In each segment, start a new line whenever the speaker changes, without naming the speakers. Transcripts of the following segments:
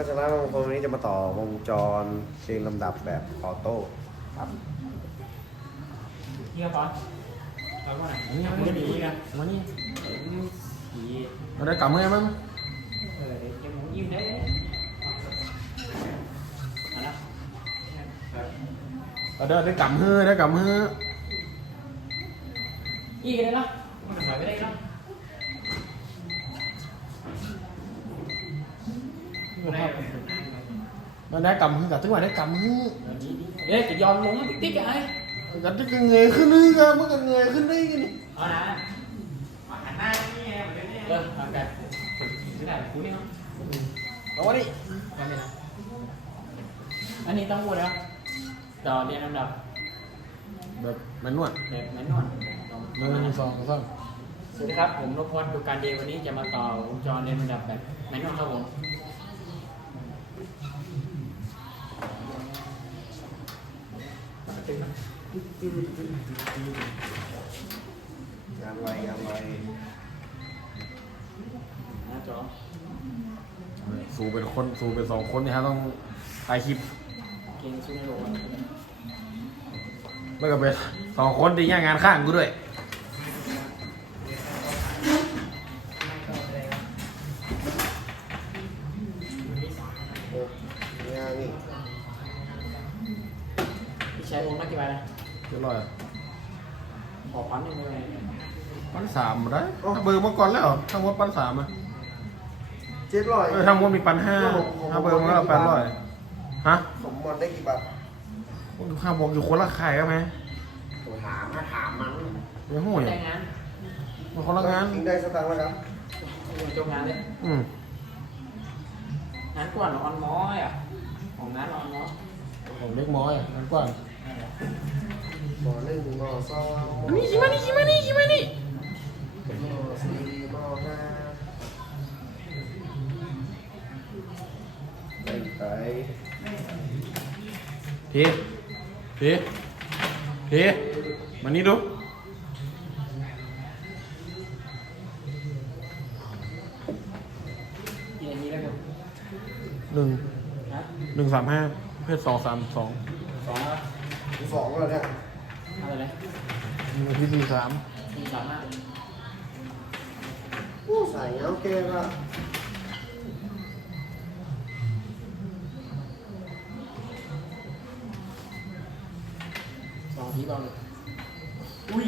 ก็จะเล่าคนวันนี้จะมาต่อวงจรเรียงลำดับแบบออโต้ครับ
นี่ครับบอสบอสว่าไหนมือดีกัน
มานี่
ผี
มาได้กลับมือมั้ง
เออเดี๋ยวจะหมูยิ้มได้มาแล้ว
เอาได้ได้กลับมือได้กลับมือ
อีกเลยเนาะมันถอยไปได้เนาะ
มาได้กลับมือกับถึงว่าได้กลับมือ
เอ๊ะจะยอมลงติ๊กๆไอ้
กันจะเงยขึ้นนี่กันมันก็เงยขึ้นนี่กันนี่
เอานะ มาหันหน้านี่ไงเหมือนกันเนี่ยเออทำกันไม่ได้กูนี่เนาะ
เอาวะนี่
ไม่เป็นไรอันนี้ต้องพูดแล้วต่อเรียนลำดับ
แบบมันนวด
แบบแมนนวล
หนึ่งสองสาม
สวัสดีครับ ผมนพพลดูการเดย์วันนี้จะมาต่อวงจรเรียนลำดับแบบแมนนวลครับผม
งานไวงานไว
หน้าจอ
สูเป็นคนสูเป็นสองคนนี่ฮะต้องถ่ายคลิป
เกมซูเนโร่
แล้วก็เป็นสองคนที่แย่งงานข้างกูด้วย สามมาได้ถ้าเบอร์มาก่อนแล้วทั้งหมดปันสามอะ
เจ็ดร้อย
เออทั้งหมดมีปันห้าถ้าเบอร์มาแล้วแปดร้อยฮะ
สมมติได้กี่บาท
ข้างบอกอยู่คนละขายกันไหม
ผมถามมาถามมัน
ไม่หู้ย
แต่งงาน
มันคนละงาน
ทิ้งได้สตังค์แล้วครับ
จบงานเลย
อืม
งานก่อนออนมอยอะของงานออนมอ
ผมเล็กม้อยมันกว้าง
หมอหนึ่งหมอสองหมอ
นี่ชิมานี่ชิมานี่ชิมานี่ ทีทีทีมานี่ดู
อย่างนี้แล้วกัน
หนึ่งหนึ่งสามห้าเพศสองสามสอง
สอง
สองแล้วเนี่ย
อะไรนะ
หนึ่งที่สี่สาม
สี่สามห้า
โอ้ใส่เอาแก้ละ
สองทีเบาเลยอุ้ย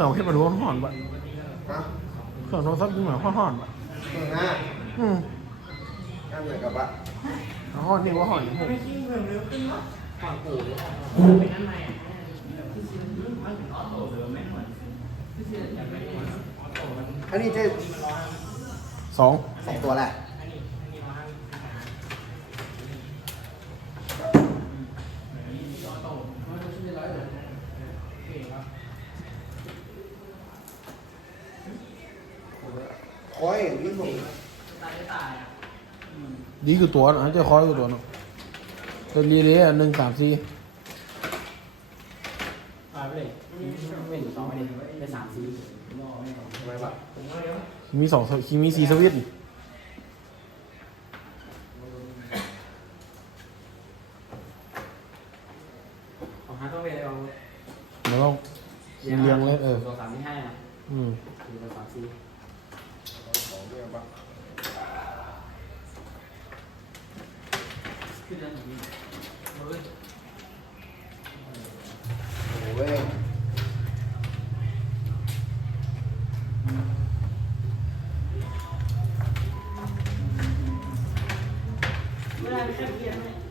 ลงลง
สองอะเนี่ยเขาให้มาดูห่อนๆปะ
ฮะ
เขาโทรศัพท์ยิงหมาห่อนๆปะ
เมืองห้า
อืม
อันไหนกับอะ
เอาห่อนนี่ว่าห่อนอยู่
ฝั่งปู่เป็นอันไหน
อันนี้เจ๊
สอง
สองตัวแหละ อยอย่างนี้ผม
ตายตายอะ
ดีคือตัวนะจะคอยคือตัวเนาะตัวรีเลยอะหนึ่งสามสี่
ตายไปเลยไม่ถึงสองไปเลยได้สามสี่
ทำไมวะ
มีสองคีมีสี่สวิตช์
ของฮาร์ดต้องไปเอา
แล้วก็เรียงเลยเออ
สองสามที่ห้านะ
อืม
สี่กับสามสี่
ของเนี่ยปะ
ขึ้นแล้วอย่า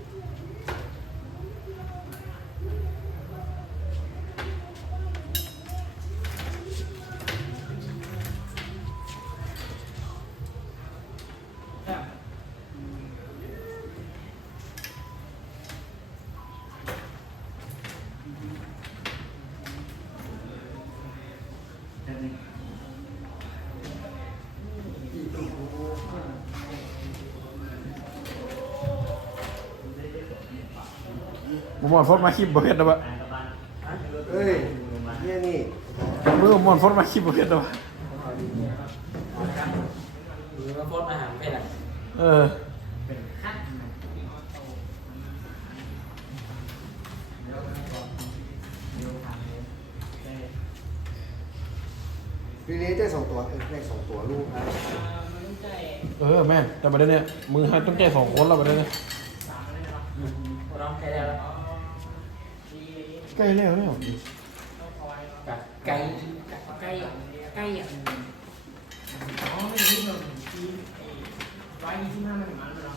ม่ได้ไม่ใช่เพี้ยนไหม
ผมมอนฟดมาคลิปประเภทนะวะ
เอ้ยเนี่ยนี่
มือผมมอนฟดมาคลิปประเภทนะวะ
หรือว่าโคตรอาหารเป็นอะ
เออ
เป็นขั้น
รีเลย์ได้สองตัวเออได้สองตัวลูกนะ
เออแม่นแต่ประเด็นเนี่ยมือให้ต้องแก้สองคนแล้วประเด็นเนี่ย
เราแค่ได้แล้ว
ใกล้แล้วเนี่ย
กับไก่ไก่ไก่อะอ๋อไม่รู้เลยที่ร้อยยี่สิบห้ามันมันเหรอ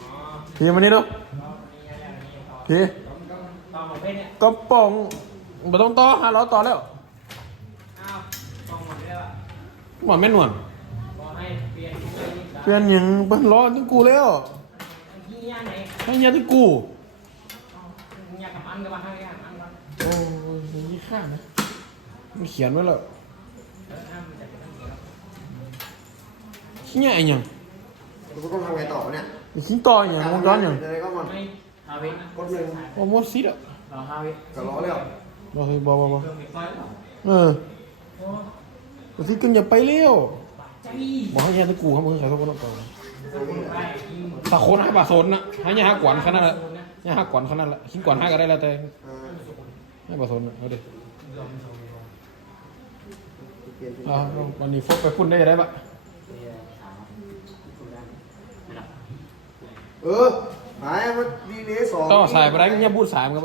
อ๋อ
พี่มานี่ดูพี่
ตอนหมดเพศเนี่ย
กระป๋องไม่ต้องต่อหาเราต่อแล้ว
อ้าวตอนหมดแล้วอะ
หมอนแม่นวล
บอกให้เปลี่ยนทุกเลยนี่
เปลี่ยนหยังเป็นร้อนที่กูแล้ว
ที่ย่านไหน
ให้ยาที่กู
อยากกับอันกับมาให้กันอันก่อน
โอ้ยยี่ข้านะมันเขียนไว้แล้ว
เออห้ามมันจะเป็นต้องเดียว
ขี้ใหญ่ยัง
กูต้องทำไงต่อเนี่ย
ขี้ต่ออย่างวงจรอย่าง
อะไรก็มัน
ไม่ฮาวิ
กดหนึ่ง
โอ้หมดซิดอะ
เราฮาวิ
ก็ล้อแล้ว
บอเฮ้ยบอบอบอ
เครื่องมีไฟหรอ
เออ
โอ้
แต่ที่กันอย่าไปเลี้ยว
ใจ
บอกให้ยาที่กูครับมึงใส่ทุกคนต่อ
ไปยิง
ตาโคนให้บาโซนนะให้ยาหักกวนขนาดละ ยาหักกวนขนาดละขี้กวนห้าก็ได้แล้วแต่
อ่า
ให้บาโซนน่ะเอาดิ
เปลี่ยนเป็น
อ่าวันนี้ฟกไปพุ่นได้ได้ปะ
เออหายมันรีเลย์สอง
ก็ใส่ไปได้ก็เนี่ยบูดสามครับ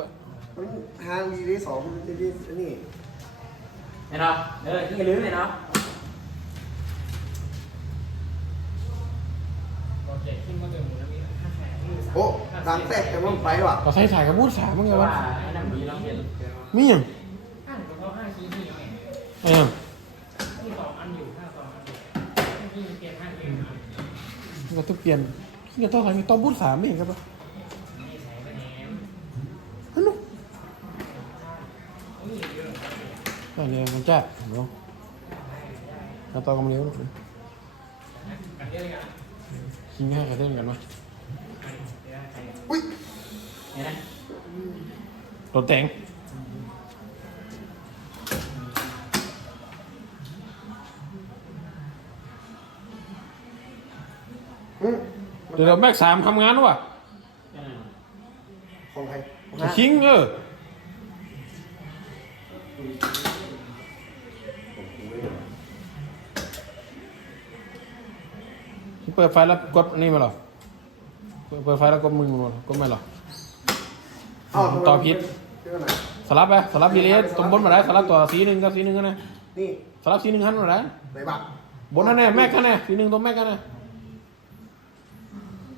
มันทางรีเลย์สองมันจะรีอันนี้
เห็นเนาะเออที่ลื้อเลยเนาะโอเคขึ้นมาเดิมแล้วมีห้าแสน
โอ้ดังแตกแต่มันไปว่ะ
ก็ใส่ถ่ายกับบูดสามมั้งไง
แต่
วะ
ว่าไอ้น้ำดีเราเปลี่ยน
มีหยัง
ห้าของเขาห้าชี้ที่ไง
ไอ้หยัง
ที่สองอันอยู่ห้าสองอันอยู่ที่เปลี่ยนห้าเปลี่ยน
เราต้องเปลี่ยนขี้กระต้อใส่กระต้อบูดสามไม่เห็นครับปะ
ไม่ใส่ไปแหนม
ฮัลโหลอันนี้มันจ้าเนาะกระต้อกำเลี้ยว
เยอะเลยอะ
ขี้ง่ายกระเด้นกันไหม
อุ้ย
เห็ นไหม
รถแต่ง
อืม
เดี๋ยวเราแบกสามทำงานวะ
ของใครของ
ไอ้
ใคร
คิงเออเปิดไฟแล้วกดอันนี่มาหรอ เปิดไฟแล้วกดมือมาหรอกดไม่หรอ
เอ้าทำไม
ต่อพิษ
เรื่องไหน
สลับไปสลับดีเลยตรงบนมาได้สลับตัวสีหนึ่งกับสีหนึ่งกันนะ
นี่
สลับสีหนึ่งหันมาได้
ในบัตร
บนนั่นแน่แม่กันแน่สีหนึ่งตรงแม่กันแน่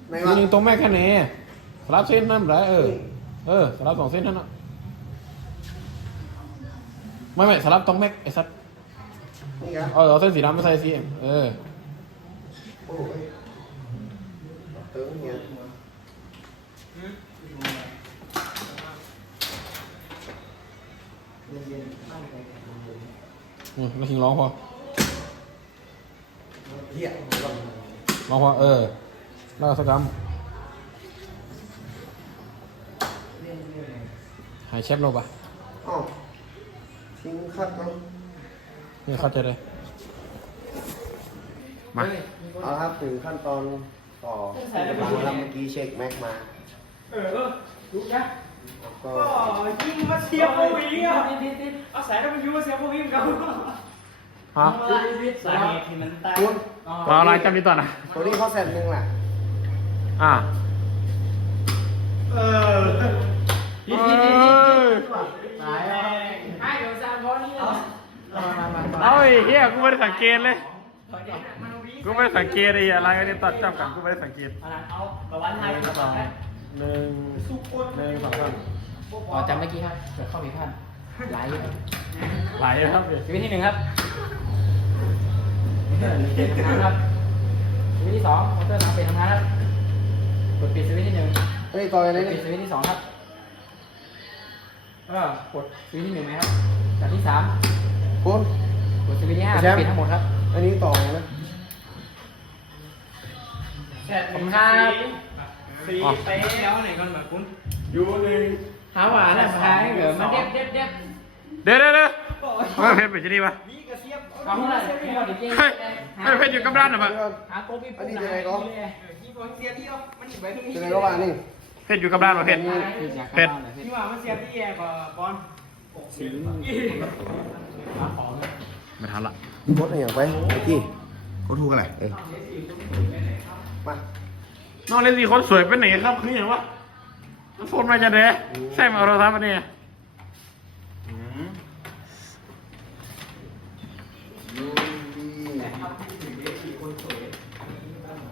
ใน
สี
บัต
ห
ร
นึ่งตรงแม่กันแน่สลับเส้นนั่นมาได้เออเออสลับสองเส้นนั่นน่ะไม่ไม่สลับตรงแม็กไอ้สัตว์
นี่ครับ
เอาเอาเส้นสีดำมาใส่สีเอ็มเออ
โอ้ยเติมเนี่ย
อืมแล้วทิ้งร้องพอ
เหี้ย
ร้องพอเออแล้วก็สกรรมหายเชฟเราปะ
เอ้าทิ้งคัดเนาะ
นี่เข้าใจเลยมา
เอาละครับถึงขั้นตอนต่อที่กำลังทำเมื่อกี้เช็คแม็กมา
เออลุกนะ
แล้ว ก็
ก็ยิงมาเสียบโอวิงอะเอาสายแล้วมันยูมาเสียบโอวิงกัน
ฮะ
สาเหตุที่มันตาย
คุณ
มาอะไรจำดีต่อนะ
ตัวนี้เขาแซนหนึ่งแหละ
อ่า
เออ
เอ้ย
ตายแล้วให้เดี๋ยวซามพอนี่เอา
เอ้ยเฮียกูไม่ได้สังเกตเลยกูไม่ได้สังเกตไอ้อะไรกันเนี่ยตัดจับกันกูไม่ได้สังเกต
เอาประวันไทยมาต่อ
หนึ่งหนึ่งสองสาม
อ๋อจำเมื่อกี้ครับเกิดข้อผิดพลาดหลาย
ไหลครับ
ชีวิตที่หนึ่งครับทำงานครับชีวิตที่สองมอเตอร์ทำเป็นทำงานครับกดปิดสวิตช์ที่หนึ่ง
เฮ้ยต่อยอะไร
ปิ
เนี่
ด
ย
สวิตช์ที่สองครับเออกดสวิตช์ที่หนึ่งไหมครับจากที่สาม
คุณ
กดสวิตช์ที่ห้า
แชมป์
ปิดทั้งหมดครับ
อันนี้ต่อนะ
ขอบคุณครับ สีเตะแล้วไหนก่อนแบบคุณ
อยู่หนึ่ง
หาหวานอะหาให้เหลือมาเด็บเด็บเด็บ
เดี๋ยวเดี๋ยวเดี๋ยวว่าเพชรเป็นจะดีปะ
เอาเท่าไหร่พอดีเจ๊
เฮ้ยเฮ้ยเพชรอยู่กับร้านหรอปะ
หาโกบี
อันนี้เป็นไงก็
ที่บอกเสียที่เอามันอยู่ไว้ตรงนี้
เป็นไงก็ว่านี่
เพชรอยู่กับร้านปะเพชรเพชร
ที่ว่ามันเสียที่แย่กว่าบอล
ไม่ทันละ
กดอะไรอย่างไปไอ้กี้กดถูกอะไรเออมา
น้องเลนซี่คนสวยเป็นไหนครับคืออย่างวะโฟนมาจะเด้ใช่มาเอาโทรศัพท์มาเนี่ย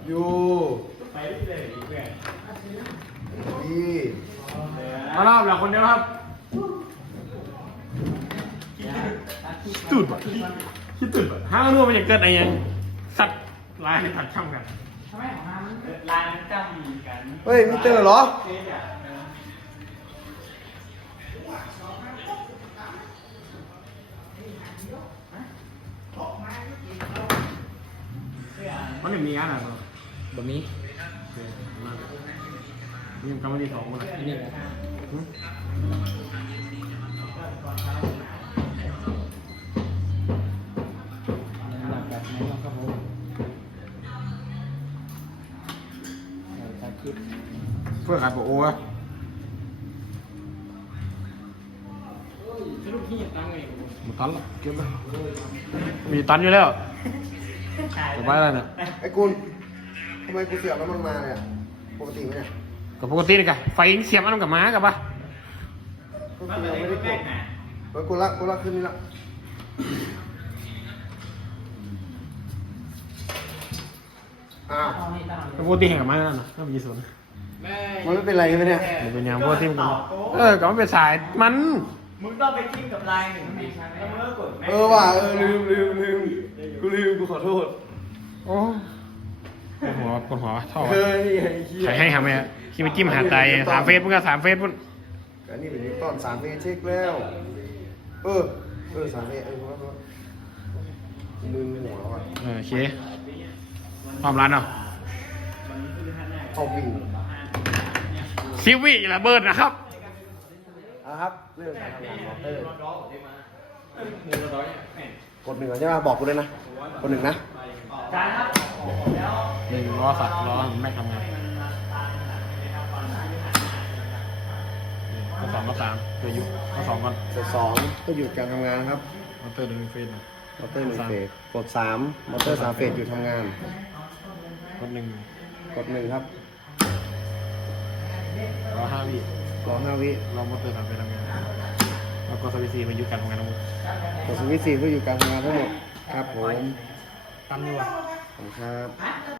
อยู่ดี
มารอบหลังคนเดียวครับตื่นปะคิดตื่นปะห้างรู้มันจะเกิดอะไรยังสัตว์ลายในถัดช่องกัน
ทำไมของมันลายมันจำกัน
เฮ้ยมิเตอร์เหรอ
มันไม่มีงานอะไร
แบบนี้
นี่กำลังที่สองเลย
นี่แหละ
พื่อขายโปรโอ้ะ
สรุปที่ตั้งไง
หมดตันละเก็บเลยมีตันอยู่แล้วสบายแล้วเนี่ย
ไอ้กุลทำไมกูเสียบแล้วมันมาเนี่ยปกติไหมเนี่ย
กับปกตินี่กะไฟเสียบมันกับม้ากับปะ
ก็คือยังไม่ได้กดเฮ้ยกูละกูละขึ้นนี่ละอ้าว
กับปกติแห่งกับม้านั่นนะก็มีส่วน
มันไม่เป็นไรใช่ไหมเนี่ย
มันเป็นอย่างปกติมันก็เออก็มันเป็นสายมัน
มึงต้องไปจิ้มกับลายหนึ่งไม่ใช่แล้วมึงก็กดแม่
เออว่ะเออลืมลืมลืมกูลืมกูขอโทษ
โอ้ปวดหัวปวดหัวเท่า
เฮ้ยไอ้เหี้ย
ใครให้ทำไมคิดไปจิ้มหาตายสามเฟซพุ่งก็สามเฟซพุ่ง
อันนี้เป็นนิวตอนสามเมตรเช็คแล้ว เออเออสามเมตรเออว่าว่าลืมหัวแล้วอะ
เออโอเคความร้านเนาะ
เข้าวิ่ง
ซิวิระเบิดนะครับ
อะครับเรื่องการทำงานมอเตอร์กดหนึ่งก่อนใช่ไหมบอกกูเลยนะกดหนึ่งนะ
หนึ่งล้อสัตว์ล้อไม่ทำงานก็สองก็สามเดี๋ยวยุก็สองก่อน
กดสองก็หยุดการทำงานครับ
มอเตอร์หนึ่งเฟซนะ
มอเตอร์หนึ่งเฟสกดสามมอเตอร์สามเฟสหยุดทำงาน
รถหนึ่ง
กดหนึ่งครับ
ล้อห้าวิ
รอห้าวิ
ล้อมอเตอร์สามเฟซทำงานแล้วก็สวิตช์ซีมายุการทำงานทั้งหมด
กดสวิตช์สี่เพื่อหยุดการทำงานทั้งหมดครับผม
ตั้มด้วย
ขอบคุณครับ